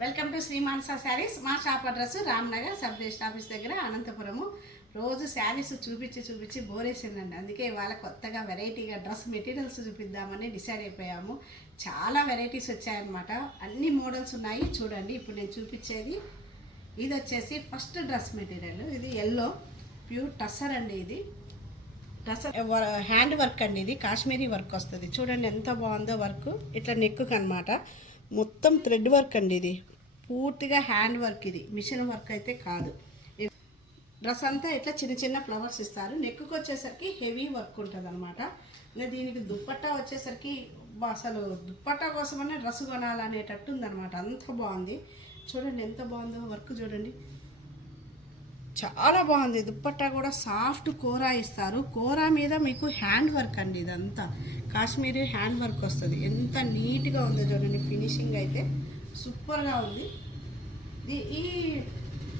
Welcome to Shri మానస శారీస్. మా shop address Ramnagar sub register office దగ్గర అనంతపురము. రోజు శారీస్ చూపించి బోరేసిందండి. అందుకే ఇవాళ కొత్తగా వెరైటీగా డ్రెస్ మెటీరియల్స్ చూపిద్దామని డిసైడ్ అయిపోయాము. చాలా వెరైటీస్ వచ్చాయన్నమాట. అన్ని మోడల్స్ ఉన్నాయి చూడండి. ఇప్పుడు నేను చూపించేది ఇది వచ్చేసి ఫస్ట్ డ్రెస్ మెటీరియల్. ఇది ఎల్లో ప్యూర్ టస్సర్ అండి. ఇది టస్సర్ హ్యాండ్ వర్క్ అండి. ఇది కాశ్మీరీ వర్క్ వస్తుంది. చూడండి ఎంత బాగుందో వర్క్. ఇట్లా నెక్కు అనమాట. మొత్తం థ్రెడ్ వర్క్ అండి. ఇది పూర్తిగా హ్యాండ్ వర్క్. ఇది మిషన్ వర్క్ అయితే కాదు. డ్రెస్ అంతా ఇట్లా చిన్న చిన్న ఫ్లవర్స్ ఇస్తారు. నెక్కు వచ్చేసరికి హెవీ వర్క్ ఉంటుంది అనమాట. ఇంకా దీనికి దుప్పట్టా వచ్చేసరికి అసలు దుప్పట్టా కోసమనే డ్రెస్ కొనాలనేటట్టు ఉందన్నమాట. అంత బాగుంది. చూడండి ఎంత బాగుందో వర్క్. చూడండి చాలా బాగుంది. దుప్పట్టా కూడా సాఫ్ట్ కోరా ఇస్తారు. కోరా మీద మీకు హ్యాండ్ వర్క్ అండి. ఇదంతా కాశ్మీరీ హ్యాండ్ వర్క్ వస్తుంది. ఎంత నీట్గా ఉందో చూడండి. ఫినిషింగ్ అయితే సూపర్గా ఉంది. ఈ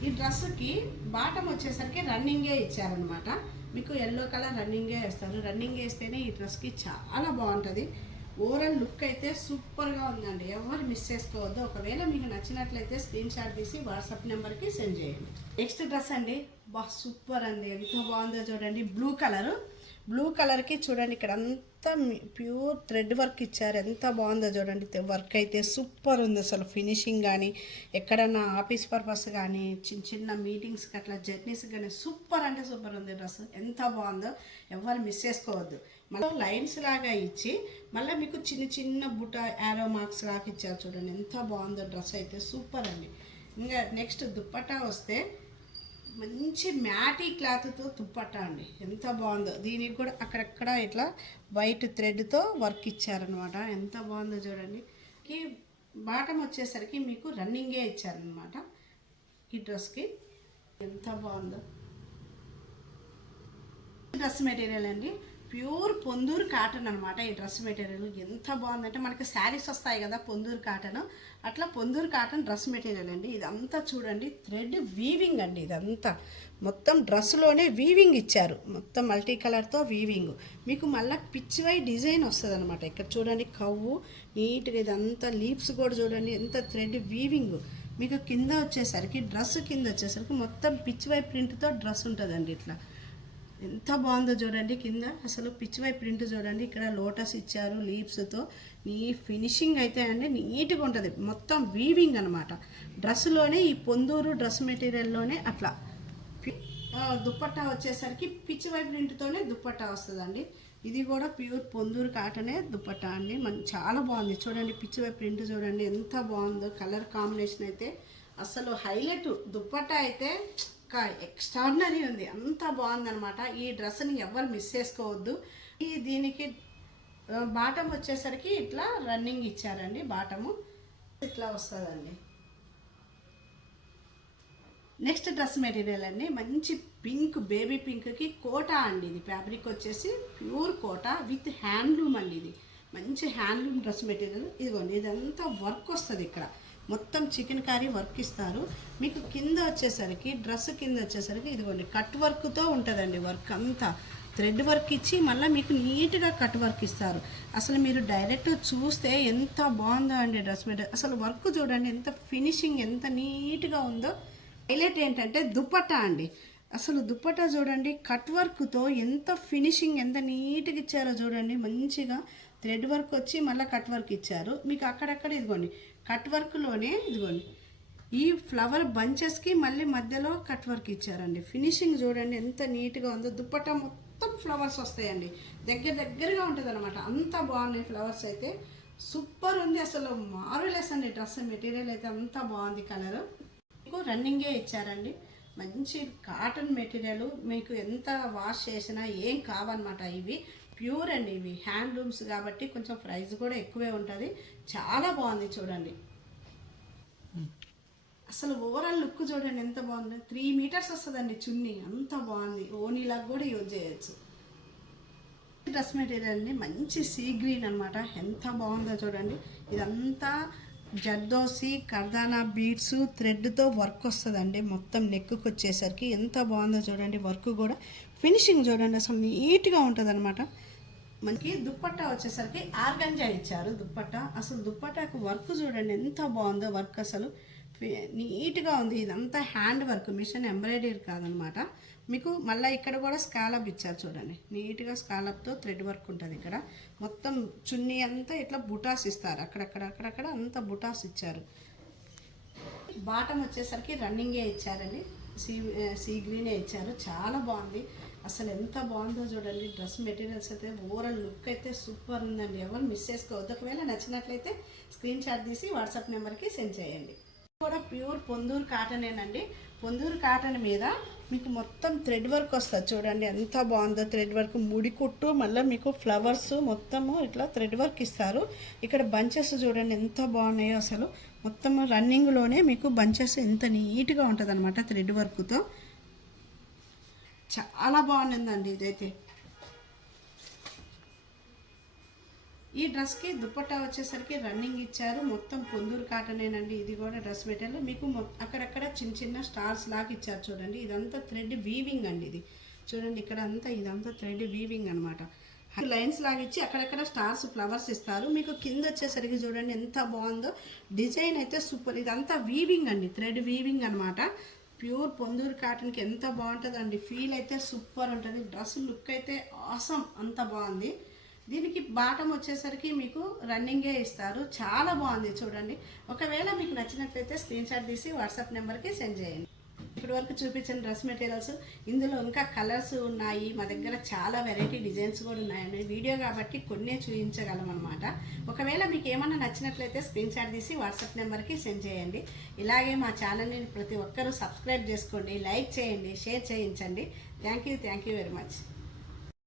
ఈ డ్రెస్సుకి బాటమ్ వచ్చేసరికి రన్నింగే ఇచ్చారనమాట. మీకు ఎల్లో కలర్ రన్నింగే వేస్తారు. రన్నింగ్ వేస్తేనే ఈ డ్రెస్కి చాలా బాగుంటుంది. ఓవరాల్ లుక్ అయితే సూపర్గా ఉందండి. ఎవరు మిస్ చేసుకోవద్దు. ఒకవేళ మీకు నచ్చినట్లయితే స్క్రీన్ షాట్ తీసి వాట్సాప్ నెంబర్కి సెండ్ చేయండి. నెక్స్ట్ డ్రెస్ అండి. సూపర్ అండి. ఎంత బాగుందో చూడండి. బ్లూ కలర్కి చూడండి ఇక్కడ అంతా ప్యూర్ థ్రెడ్ వర్క్ ఇచ్చారు. ఎంత బాగుందో చూడండి. వర్క్ అయితే సూపర్ ఉంది. అసలు ఫినిషింగ్ కానీ ఎక్కడన్నా ఆఫీస్ పర్పస్ కానీ చిన్న మీటింగ్స్కి అట్లా జర్నీస్కి కానీ సూపర్ అంటే సూపర్ ఉంది డ్రెస్. ఎంత బాగుందో ఎవరు మిస్ చేసుకోవద్దు. మళ్ళీ లైన్స్ లాగా ఇచ్చి మళ్ళీ మీకు చిన్న బుట్ట యారో మార్క్స్ లాగా ఇచ్చారు. చూడండి ఎంత బాగుందో డ్రెస్ అయితే సూపర్ అండి. ఇంకా నెక్స్ట్ దుప్పట్టా వస్తే మంచి మ్యాటీ క్లాత్తో దుప్పట్టా అండి. ఎంత బాగుందో. దీనికి కూడా అక్కడక్కడ ఇట్లా వైట్ థ్రెడ్తో వర్క్ ఇచ్చారనమాట. ఎంత బాగుందో చూడండి. ఈ బాటమ్ వచ్చేసరికి మీకు రన్నింగే ఇచ్చారనమాట ఈ డ్రెస్కి. ఎంత బాగుందో. డ్రెస్ మెటీరియల్ అండి. ప్యూర్ పొందూరు కాటన్ అనమాట. ఈ డ్రెస్ మెటీరియల్ ఎంత బాగుందంటే మనకి శారీస్ వస్తాయి కదా పొందూరు కాటన్, అట్లా పొందూరు కాటన్ డ్రెస్ మెటీరియల్ అండి. ఇదంతా చూడండి థ్రెడ్ వీవింగ్ అండి. ఇదంతా మొత్తం డ్రెస్లోనే వీవింగ్ ఇచ్చారు. మొత్తం మల్టీ కలర్తో వీవింగ్. మీకు మళ్ళీ పిచ్ వై డిజైన్ వస్తుంది అనమాట. ఇక్కడ చూడండి కవ్వు నీట్గా. ఇదంతా లీవ్స్ కూడా చూడండి ఎంత థ్రెడ్ వీవింగ్. మీకు కింద వచ్చేసరికి డ్రెస్ కింద వచ్చేసరికి మొత్తం పిచ్ వై ప్రింట్తో డ్రెస్ ఉంటుందండి. ఇట్లా ఎంత బాగుందో చూడండి. కింద అసలు పిచ్ వై ప్రింట్ చూడండి. ఇక్కడ లోటస్ ఇచ్చారు లీవ్స్తో. నీ ఫినిషింగ్ అయితే అండి నీట్గా ఉంటుంది. మొత్తం వీవింగ్ అనమాట. డ్రెస్లోనే ఈ పొందూరు డ్రెస్ మెటీరియల్లోనే అట్లా. దుప్పట్టా వచ్చేసరికి పిచ్ వై ప్రింట్తోనే దుప్పట్టా వస్తుందండి. ఇది కూడా ప్యూర్ పొందూరు కాటనే దుప్పట్టా అండి. చాలా బాగుంది చూడండి. పిచ్ వై ప్రింట్ చూడండి ఎంత బాగుందో. కలర్ కాంబినేషన్ అయితే అసలు హైలైట్. దుప్పట్టా అయితే ఎక్స్ట్రాడినరీ ఉంది. అంత బాగుందనమాట. ఈ డ్రెస్ని ఎవరు మిస్ చేసుకోవద్దు. దీనికి బాటమ్ వచ్చేసరికి ఇట్లా రన్నింగ్ ఇచ్చారండి. బాటము ఇట్లా వస్తుందండి. నెక్స్ట్ డ్రెస్ మెటీరియల్ అండి. మంచి పింక్, బేబీ పింక్కి కోటా అండి. ఇది ఫ్యాబ్రిక్ వచ్చేసి ప్యూర్ కోటా విత్ హ్యాండ్లూమ్ అండి. ఇది మంచి హ్యాండ్లూమ్ డ్రెస్ మెటీరియల్. ఇదిగోండి ఇదంతా వర్క్ వస్తుంది. ఇక్కడ మొత్తం చికెన్ కారీ వర్క్ ఇస్తారు. మీకు కింద వచ్చేసరికి డ్రెస్ కింద వచ్చేసరికి ఇదిగోండి కట్ వర్క్తో ఉంటుందండి. వర్క్ అంతా థ్రెడ్ వర్క్ ఇచ్చి మళ్ళీ మీకు నీట్గా కట్ వర్క్ ఇస్తారు. అసలు మీరు డైరెక్ట్ చూస్తే ఎంత బాగుందో అండి డ్రెస్ మెటీరియల్. అసలు వర్క్ చూడండి ఎంత ఫినిషింగ్ ఎంత నీట్గా ఉందో. హైలైట్ ఏంటంటే దుప్పట్టా అండి. అసలు దుప్పట్టా చూడండి కట్ వర్క్తో ఎంత ఫినిషింగ్ ఎంత నీట్గా ఇచ్చారో చూడండి. మంచిగా థ్రెడ్ వర్క్ వచ్చి మళ్ళీ కట్ వర్క్ ఇచ్చారు. మీకు అక్కడక్కడ ఇదిగోండి కట్ వర్క్లోనే ఇదిగోండి ఈ ఫ్లవర్ బంచెస్కి మళ్ళీ మధ్యలో కట్ వర్క్ ఇచ్చారండి. ఫినిషింగ్ చూడండి ఎంత నీట్గా ఉందో. దుప్పట్టా మొత్తం ఫ్లవర్స్ వస్తాయండి. దగ్గరగా ఉంటుంది అనమాట. అంత బాగున్నాయి ఫ్లవర్స్ అయితే. సూపర్ ఉంది. అసలు మార్వెలస్ అండి. డ్రెస్ మెటీరియల్ అయితే అంత బాగుంది. కలరు మీకు రన్నింగే ఇచ్చారండి. మంచి కాటన్ మెటీరియల్. మీకు ఎంత వాష్ చేసినా ఏం కావన్నమాట. ఇవి ప్యూర్ అండి. ఇవి హ్యాండ్లూమ్స్ కాబట్టి కొంచెం ప్రైస్ కూడా ఎక్కువే ఉంటుంది. చాలా బాగుంది చూడండి. అసలు ఓవరాల్ లుక్ చూడండి ఎంత బాగుంది. 3 మీటర్స్ వస్తుందండి చున్నీ. అంత బాగుంది. ఓనీలాగా కూడా యూజ్ చేయొచ్చు. డ్రెస్ మెటీరియల్ అండి. మంచి సీ గ్రీన్ అనమాట. ఎంత బాగుందో చూడండి. ఇదంతా జర్దోసి కర్దానా బీడ్స్ థ్రెడ్తో వర్క్ వస్తుందండి. మొత్తం నెక్కు వచ్చేసరికి ఎంత బాగుందో చూడండి. వర్క్ కూడా ఫినిషింగ్ చూడండి అసలు నీట్గా ఉంటుంది అనమాట. మనకి దుప్పట్టా వచ్చేసరికి ఆర్గంజా ఇచ్చారు. దుప్పట్టా అసలు దుప్పట్టాకు వర్క్ చూడండి ఎంత బాగుందో. వర్క్ అసలు నీట్గా ఉంది. ఇదంతా హ్యాండ్ వర్క్, మిషన్ ఎంబ్రాయిడరీ కాదనమాట. మీకు మళ్ళీ ఇక్కడ కూడా స్కాలప్ ఇచ్చారు చూడండి. నీట్గా స్కాలప్తో థ్రెడ్ వర్క్ ఉంటుంది. ఇక్కడ మొత్తం చున్నీ అంతా ఇట్లా బుటాస్ ఇస్తారు. అక్కడక్కడ అంతా బుటాస్ ఇచ్చారు. బాటమ్ వచ్చేసరికి రన్నింగే ఇచ్చారండి. సీ గ్రీనే ఇచ్చారు. చాలా బాగుంది. అసలు ఎంత బాగుందో చూడండి. డ్రెస్ మెటీరియల్స్ అయితే ఓవరాల్ లుక్ అయితే సూపర్ ఉందండి. ఎవరు మిస్ చేసుకోవద్దు. ఒకవేళ నచ్చినట్లయితే స్క్రీన్ షాట్ తీసి వాట్సాప్ నెంబర్కి సెండ్ చేయండి. కూడా ప్యూర్ పొందూరు కాటనేనండి. పొందూరు కాటన్ మీద మీకు మొత్తం థ్రెడ్ వర్క్ వస్తుంది చూడండి. ఎంత బాగుందో థ్రెడ్ వర్క్. ముడి కుట్టు మళ్ళీ మీకు ఫ్లవర్స్ మొత్తము ఇట్లా థ్రెడ్ వర్క్ ఇస్తారు. ఇక్కడ బంచెస్ చూడండి ఎంత బాగున్నాయో. అసలు మొత్తం రన్నింగ్లోనే మీకు బంచెస్ ఎంత నీట్గా ఉంటుంది అనమాట థ్రెడ్ వర్క్తో. చాలా బాగుందండి ఇదైతే. ఈ డ్రెస్కి దుప్పట్టా వచ్చేసరికి రన్నింగ్ ఇచ్చారు. మొత్తం పొందూరు కాటనేనండి. ఇది కూడా డ్రెస్ మెటీరియల్ మీకు అక్కడక్కడ చిన్న స్టార్స్ లాగా ఇచ్చారు చూడండి. ఇదంతా థ్రెడ్ వీవింగ్ అండి. ఇది చూడండి ఇక్కడ అంతా ఇదంతా థ్రెడ్ వీవింగ్ అనమాట. లైన్స్ లాగా ఇచ్చి అక్కడక్కడ స్టార్స్ ఫ్లవర్స్ ఇస్తారు. మీకు కింద వచ్చేసరికి చూడండి ఎంత బాగుందో. డిజైన్ అయితే సూపర్. ఇదంతా వీవింగ్ అండి, థ్రెడ్ వీవింగ్ అనమాట. ప్యూర్ పొందూరు కాటన్కి ఎంత బాగుంటుందండి. ఫీల్ అయితే సూపర్ ఉంటుంది. డ్రెస్ లుక్ అయితే ఆసమ్, అంత బాగుంది. దీనికి బాటమ్ వచ్చేసరికి మీకు రన్నింగే ఇస్తారు. చాలా బాగుంది చూడండి. ఒకవేళ మీకు నచ్చినట్లయితే స్క్రీన్ షాట్ తీసి వాట్సాప్ నెంబర్కి సెండ్ చేయండి. ఇప్పటి వరకు చూపించిన డ్రెస్ మెటీరియల్స్, ఇందులో ఇంకా కలర్స్ ఉన్నాయి. మా దగ్గర చాలా వెరైటీ డిజైన్స్ కూడా ఉన్నాయండి. వీడియో కాబట్టి కొన్నే చూపించగలం అనమాట. ఒకవేళ మీకు ఏమన్నా నచ్చినట్లయితే స్క్రీన్ షాట్ తీసి వాట్సాప్ నెంబర్కి సెండ్ చేయండి. ఇలాగే మా ఛానల్ని ప్రతి ఒక్కరూ సబ్స్క్రైబ్ చేసుకోండి, లైక్ చేయండి, షేర్ చేయించండి. Thank you very much.